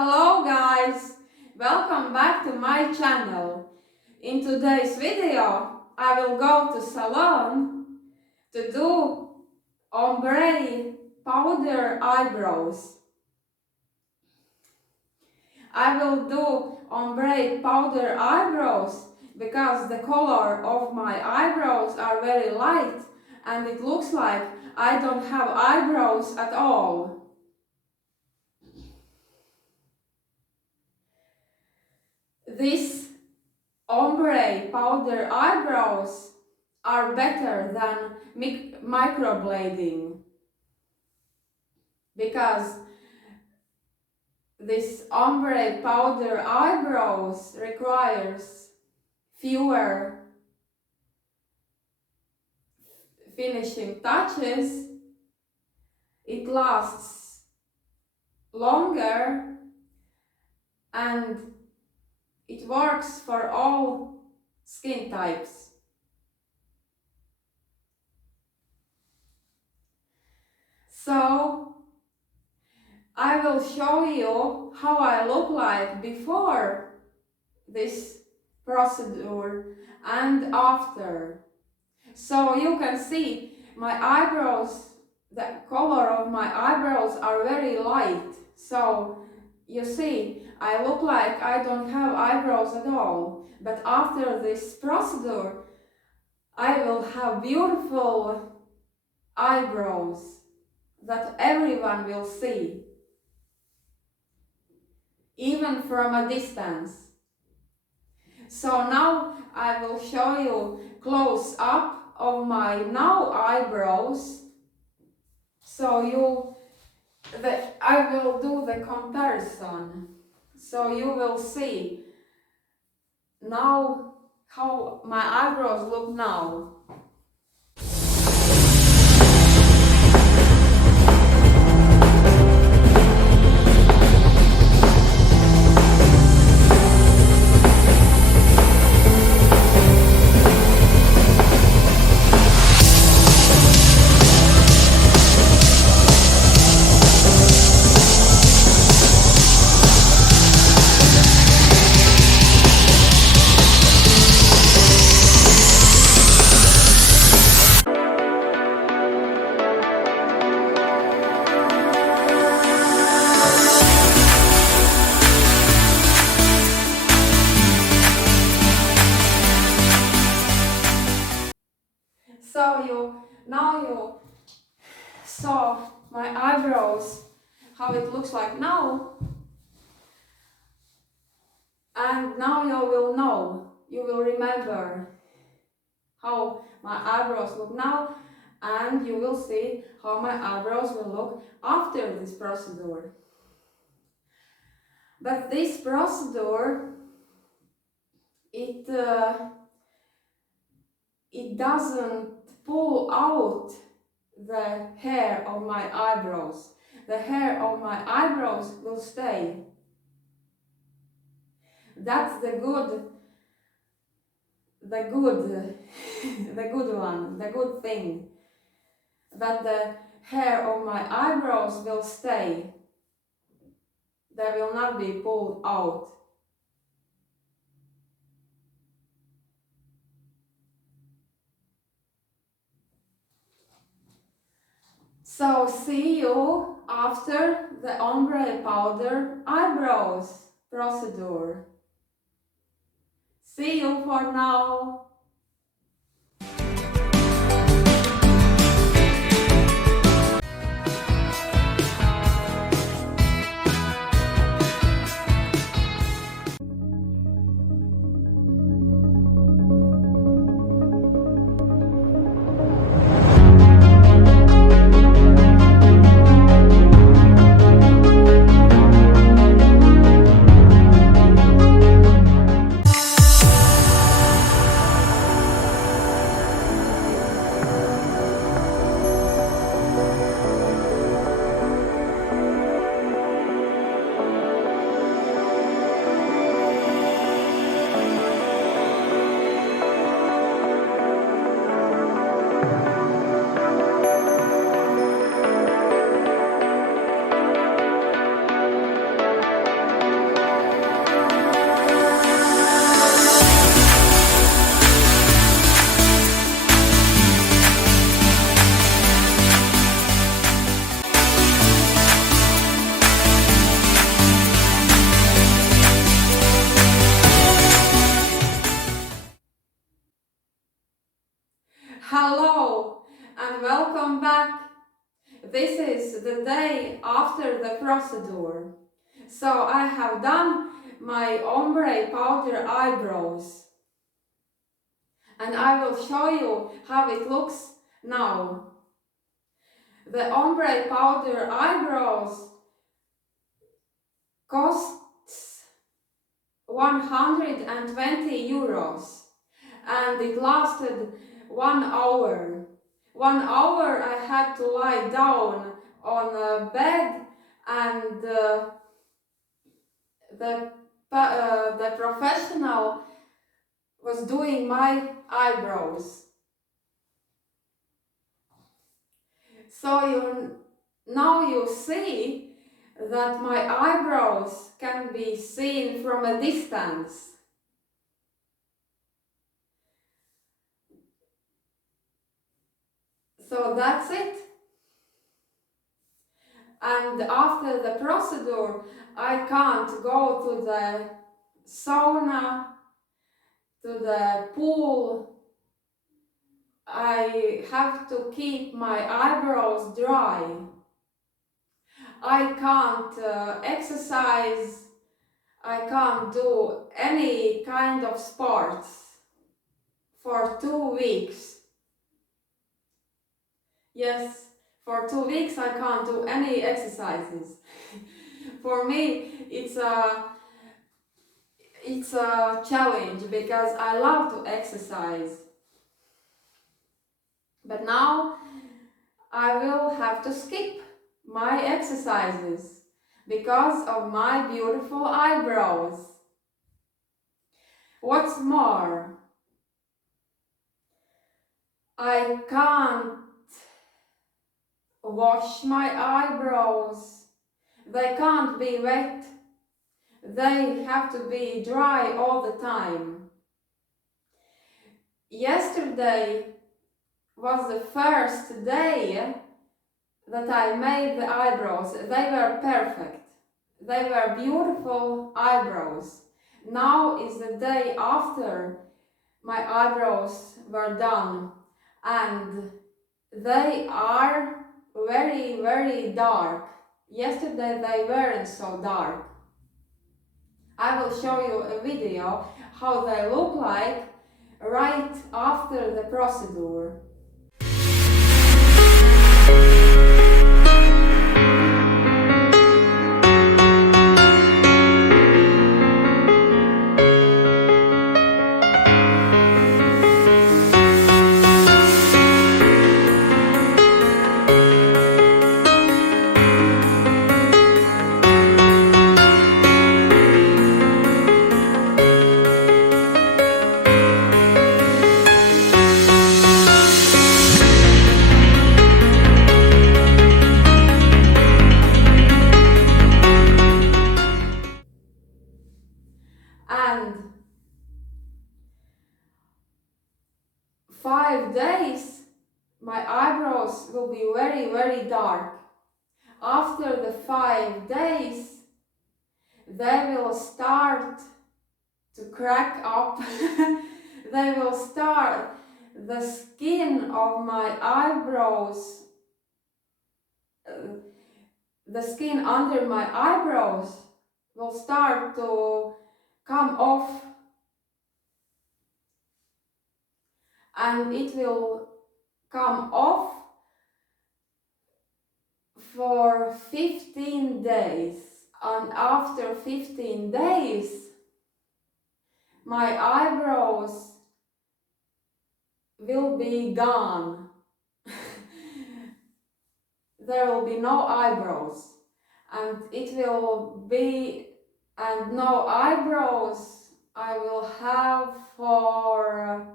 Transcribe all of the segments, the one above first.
Hello guys! Welcome back to my channel. In today's video I will go to salon to do ombre powder eyebrows. I will do ombre powder eyebrows because the color of my eyebrows are very light and it looks like I don't have eyebrows at all. These ombre powder eyebrows are better than microblading because this ombre powder eyebrows requires fewer finishing touches, it lasts longer and it works for all skin types. So I will show you how I look like before this procedure and after. So you can see my eyebrows, the color of my eyebrows are very light. So you see, I look like I don't have eyebrows at all. But after this procedure, I will have beautiful eyebrows that everyone will see, even from a distance. So now I will show you close up of my now eyebrows. So I will do the comparison. So you will see now how my eyebrows look now. So now you saw my eyebrows, how it looks like now, and now you will remember how my eyebrows look now, and you will see how my eyebrows will look after this procedure. But this procedure, it doesn't pull out the hair of my eyebrows. The hair of my eyebrows will stay. That's the good thing, that the hair of my eyebrows will stay. They will not be pulled out. So see you after the ombre powder eyebrows procedure. See you for now. this is the day after the procedure. So I have done my ombre powder eyebrows. And I will show you how it looks now. The ombre powder eyebrows costs 120 euros and it lasted 1 hour. 1 hour I had to lie down on a bed and the professional was doing my eyebrows. So now you see that my eyebrows can be seen from a distance. So that's it. And after the procedure, I can't go to the sauna, to the pool. I have to keep my eyebrows dry. I can't exercise. I can't do any kind of sports for 2 weeks. Yes, for 2 weeks I can't do any exercises. For me, it's a challenge because I love to exercise. But now I will have to skip my exercises because of my beautiful eyebrows. What's more, I can't wash my eyebrows. They can't be wet. They have to be dry all the time. Yesterday was the first day that I made the eyebrows. They were perfect. They were beautiful eyebrows. Now is the day after my eyebrows were done and they are very, very dark. Yesterday they weren't so dark. I will show you a video how they look like right after the procedure. And 5 days my eyebrows will be very, very dark. After the 5 days they will start to crack up. They will start, the skin of my eyebrows, the skin under my eyebrows will start to come off and it will come off for 15 days. And after 15 days my eyebrows will be gone. There will be no eyebrows and it will be, and no eyebrows I will have for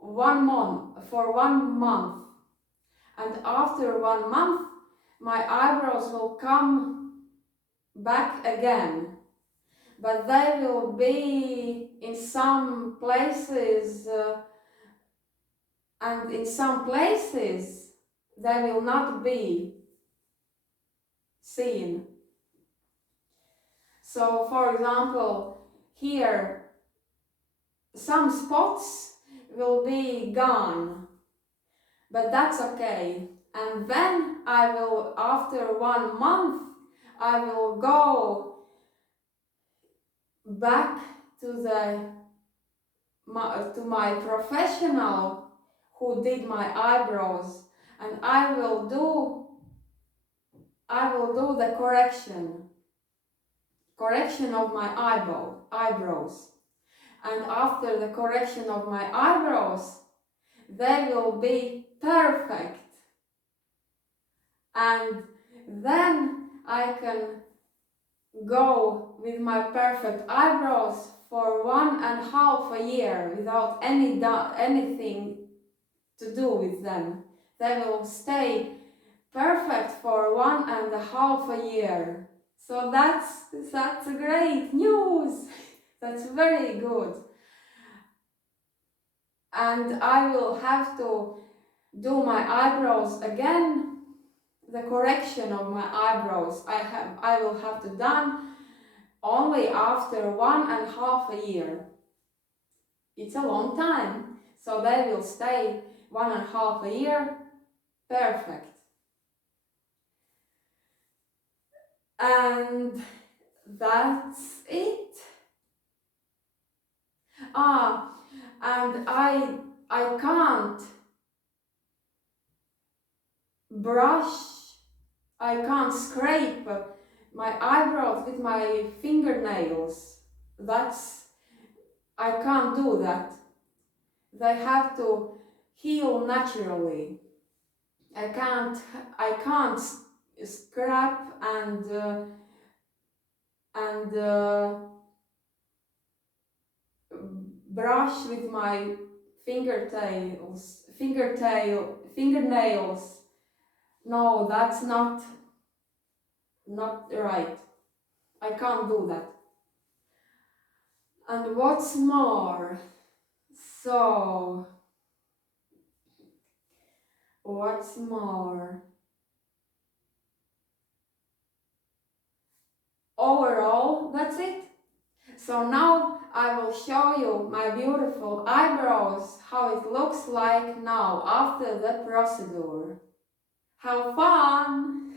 1 month, and after 1 month my eyebrows will come back again, but they will be in some places and in some places they will not be seen. So for example, here some spots will be gone, but that's okay. And then I will, after 1 month, I will go back to my professional who did my eyebrows, and I will do the correction of my eyebrows. And after the correction of my eyebrows, they will be perfect. And then I can go with my perfect eyebrows for 1.5 years without anything to do with them. They will stay perfect for 1.5 years. So that's great news. That's very good. And I will have to do my eyebrows again. The correction of my eyebrows I will have to done only after 1.5 years. It's a long time, so they will stay 1.5 years perfect. And that's it. And I can't I can't scrape my eyebrows with my fingernails. I can't do that. They have to heal naturally. I can't scrap and brush with my fingernails. No, that's not right. I can't do that. And what's more? What's more? Overall, that's it. So now I will show you my beautiful eyebrows, how it looks like now after the procedure. Have fun!